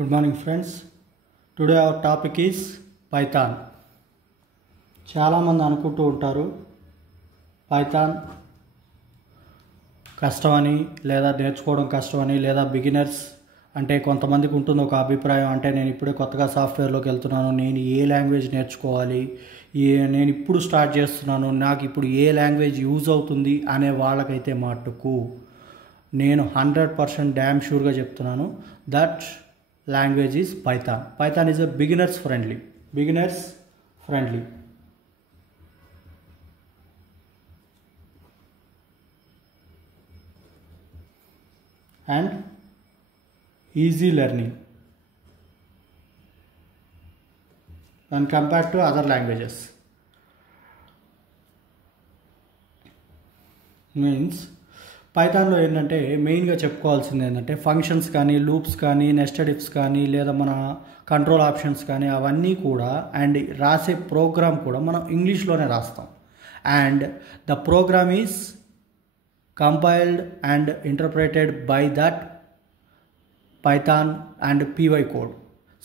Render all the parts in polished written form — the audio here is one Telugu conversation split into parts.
Good morning friends. Today our topic is Python. చాలామంది అనుకుంటూ ఉంటారు పైథాన్ కష్టమని లేదా నేర్చుకోవడం కష్టమని లేదా బిగినర్స్ అంటే కొంతమందికి ఉంటుంది ఒక అభిప్రాయం, అంటే నేను ఇప్పుడే కొత్తగా సాఫ్ట్వేర్లోకి వెళ్తున్నాను, నేను ఏ లాంగ్వేజ్ నేర్చుకోవాలి, నేను ఇప్పుడు స్టార్ట్ చేస్తున్నాను, నాకు ఇప్పుడు ఏ లాంగ్వేజ్ యూజ్ అవుతుంది అనే వాళ్ళకైతే మట్టుకు నేను 100% డ్యామ్ షూర్గా చెప్తున్నాను that language is Python. Python is a beginners friendly and easy learning when compared to other languages. Means పైథాన్లో ఏంటంటే మెయిన్గా చెప్పుకోవాల్సింది ఏంటంటే ఫంక్షన్స్ కానీ లూప్స్ కానీ నెస్టెడ్ ఇఫ్స్ కానీ లేదా మన కంట్రోల్ ఆప్షన్స్ కానీ అవన్నీ కూడా అండ్ రాసే ప్రోగ్రామ్ కూడా మనం ఇంగ్లీష్లోనే రాస్తాం. And the program is compiled and interpreted by that Python and PY code.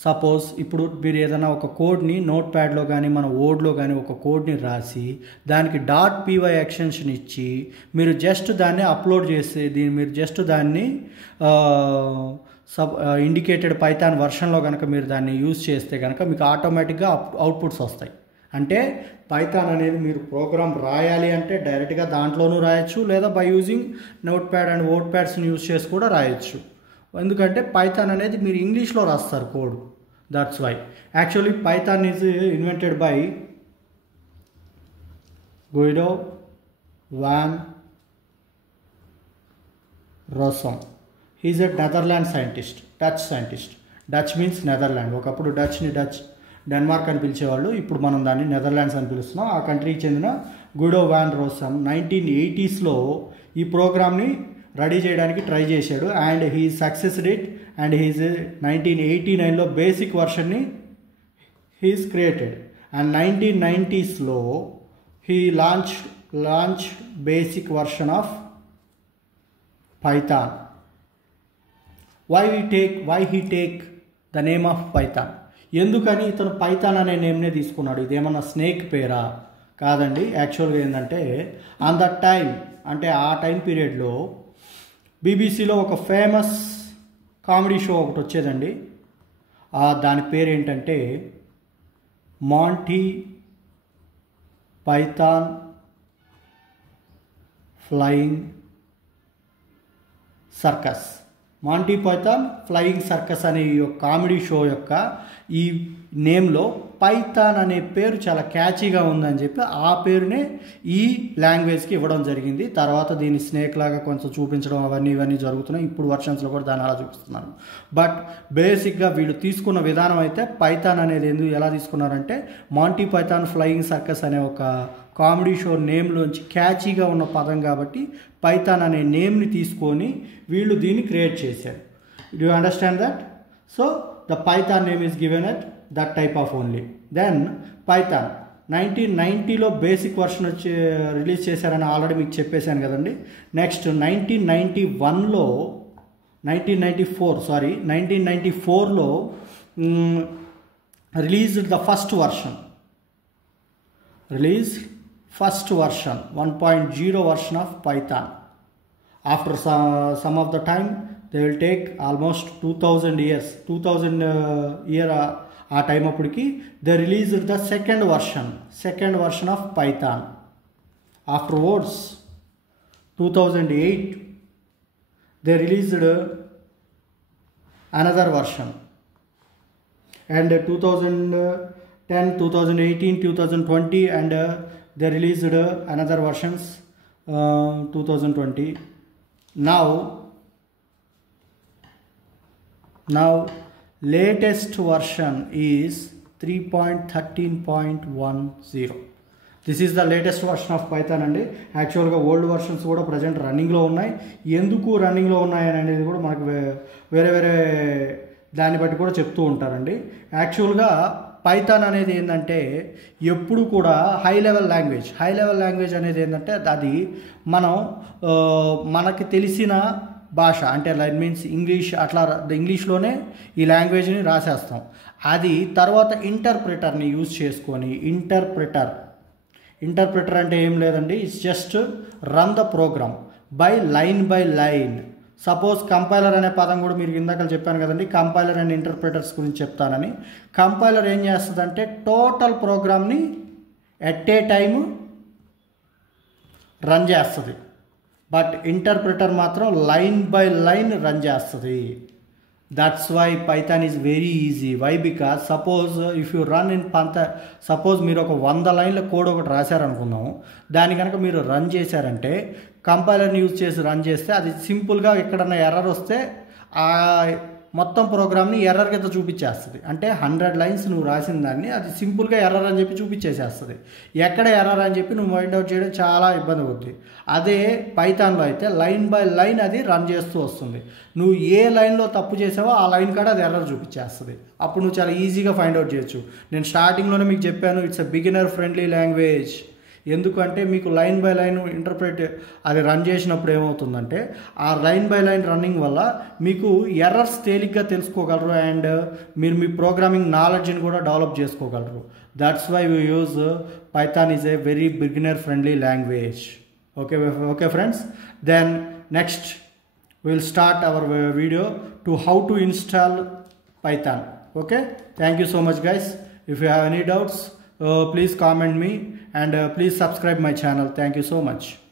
Suppose ఇప్పుడు మీరు ఏదైనా ఒక కోడ్ని నోట్ ప్యాడ్లో కానీ మన వర్డ్లో కానీ ఒక కోడ్ని రాసి దానికి .py ఎక్స్టెన్షన్ ఇచ్చి మీరు జస్ట్ దాన్ని అప్లోడ్ చేసి మీరు జస్ట్ దాన్ని ఇండికేటెడ్ పైథాన్ వర్షన్లో కనుక మీరు దాన్ని యూజ్ చేస్తే కనుక మీకు ఆటోమేటిక్గా అవుట్పుట్స్ వస్తాయి. అంటే పైథాన్ అనేది మీరు ప్రోగ్రామ్ రాయాలి అంటే డైరెక్ట్గా దాంట్లోనూ రాయొచ్చు, లేదా by using note pad and word ప్యాడ్స్ని యూజ్ చేసి కూడా రాయొచ్చు. ఎందుకంటే పైథాన్ అనేది మీరు ఇంగ్లీష్లో రాస్తారు కోడ్. That's why actually Python is invented by Guido van Rossum. He's a Netherland scientist, Dutch scientist. Dutch means Netherland. ఒకప్పుడు డెన్మార్క్ అని పిలిచేవాళ్ళు, ఇప్పుడు మనం దాన్ని నెదర్లాండ్స్ అని పిలుస్తున్నాం. ఆ కంట్రీకి చెందిన గుయిడో వాన్ రోసమ్ 1980s ఈ ప్రోగ్రామ్ని రెడీ చేయడానికి ట్రై చేశాడు and he succeeded it and he's 1989లో బేసిక్ వర్షన్ని he's created and 1990s he launch basic version of Python. Why he take the name of Python? ఎందుకని ఇతను పైథాన్ అనే నేమ్నే తీసుకున్నాడు? ఇదేమన్నా స్నేక్ పేరా? కాదండి. యాక్చువల్గా ఏంటంటే ఆన్ దట్ టైం, అంటే ఆ టైం పీరియడ్లో బీబీసీలో ఒక ఫేమస్ కామెడీ షో ఒకటి వచ్చేదండి. దాని పేరు ఏంటంటే Monty Python flying circus. Monty Python flying circus అనే ఈ కామెడీ షో యొక్క ఈ నేమ్లో పైథాన్ అనే పేరు చాలా క్యాచీగా ఉందని చెప్పి ఆ పేరునే ఈ లాంగ్వేజ్కి ఇవ్వడం జరిగింది. తర్వాత దీన్ని స్నేక్ లాగా కొంచెం చూపించడం ఇవన్నీ జరుగుతున్నాయి. ఇప్పుడు వర్షన్స్లో కూడా దాన్ని అలా చూపిస్తున్నారు. బట్ బేసిక్గా వీళ్ళు తీసుకున్న విధానం అయితే పైథాన్ అనేది ఎలా తీసుకున్నారంటే మాంటీ పైథాన్ ఫ్లయింగ్ సర్కస్ అనే ఒక కామెడీ షో నేమ్లోంచి క్యాచీగా ఉన్న పదం కాబట్టి పైథాన్ అనే నేమ్ని తీసుకొని వీళ్ళు దీన్ని క్రియేట్ చేశారు. Do you understand that? So the Python name is given at that type of only. Then Python 1990లో బేసిక్ వర్షన్ రిలీజ్ చేశారని ఆల్రెడీ మీకు చెప్పేశాను కదండి. నెక్స్ట్ 1994లో released the first version 1.0 version of Python. After some of the time, they will take almost 2000 years ఆ టైం అప్పటికి they released the second version of Python. Afterwards 2008 they released another version, and 2010, 2018, 2020 and they released another versions 2020. Now latest version is 3.13.10. This is the latest version of Python అండి. యాక్చువల్గా ఓల్డ్ వర్షన్స్ కూడా ప్రజెంట్ రన్నింగ్లో ఉన్నాయి. ఎందుకు రన్నింగ్లో ఉన్నాయని అనేది కూడా మనకు వేరే దాన్ని బట్టి కూడా చెప్తూ ఉంటారండి. యాక్చువల్గా పైథాన్ అనేది ఏంటంటే ఎప్పుడు కూడా హై లెవెల్ లాంగ్వేజ్ అనేది ఏంటంటే అది మనకి తెలిసిన భాష అంటే లైక్ మీన్స్ ఇంగ్లీష్ అట్లా ఇంగ్లీష్లోనే ఈ లాంగ్వేజ్ని రాసేస్తాం. అది తర్వాత ఇంటర్ప్రిటర్ని యూజ్ చేసుకొని ఇంటర్ప్రిటర్ అంటే ఏం లేదండి, it's just run the program by line. Suppose compiler అనే పదం కూడా మీరు ఇందాక చెప్పాను కదండి, కంపైలర్ అండ్ ఇంటర్ప్రిటర్స్ గురించి చెప్తానని. కంపైలర్ ఏం చేస్తుందంటే టోటల్ ప్రోగ్రామ్ని ఎట్ ఏ టైము రన్ చేస్తుంది. బట్ ఇంటర్ప్రిటర్ మాత్రం లైన్ బై లైన్ రన్ చేస్తుంది. That's why Python is very easy. Why? Because suppose if you run in suppose మీరు ఒక 100 లైన్ల కోడ్ ఒకటి రాశారనుకుందాము, దాన్ని కనుక మీరు రన్ చేశారంటే కంపైలర్ని యూజ్ చేసి రన్ చేస్తే అది సింపుల్గా ఎక్కడన్నా ఎర్రర్ వస్తే ఆ మొత్తం ప్రోగ్రామ్ని ఎర్రర్ కింద చూపించేస్తుంది. అంటే 100 లైన్స్ నువ్వు రాసిన దాన్ని అది సింపుల్గా ఎర్రర్ అని చెప్పి చూపించేసేస్తుంది. ఎక్కడ ఎర్రర్ అని చెప్పి నువ్వు ఫైండ్ అవుట్ చేయడం చాలా ఇబ్బంది అవుతుంది. అదే పైథాన్లో అయితే లైన్ బై లైన్ అది రన్ చేస్తూ వస్తుంది. నువ్వు ఏ లైన్లో తప్పు చేసావో ఆ లైన్ కాడ అది ఎర్రర్ చూపించేస్తుంది. అప్పుడు నువ్వు చాలా ఈజీగా ఫైండ్ అవుట్ చేయొచ్చు. నేను స్టార్టింగ్లోనే మీకు చెప్పాను, it's a beginner friendly language. ఎందుకంటే మీకు లైన్ బై లైన్ ఇంటర్ప్రిట్ అది రన్ చేసినప్పుడు ఏమవుతుందంటే ఆ లైన్ బై లైన్ రన్నింగ్ వల్ల మీకు ఎర్రర్స్ తేలిగ్గా తెలుసుకోగలరు అండ్ మీరు మీ ప్రోగ్రామింగ్ నాలెడ్జ్ని కూడా డెవలప్ చేసుకోగలరు. That's why we use Python is a very beginner friendly language. Okay friends, then next we'll start our video to how to install Python. Okay, thank you so much guys. If you have any doubts, please comment me and please subscribe my channel. Thank you so much.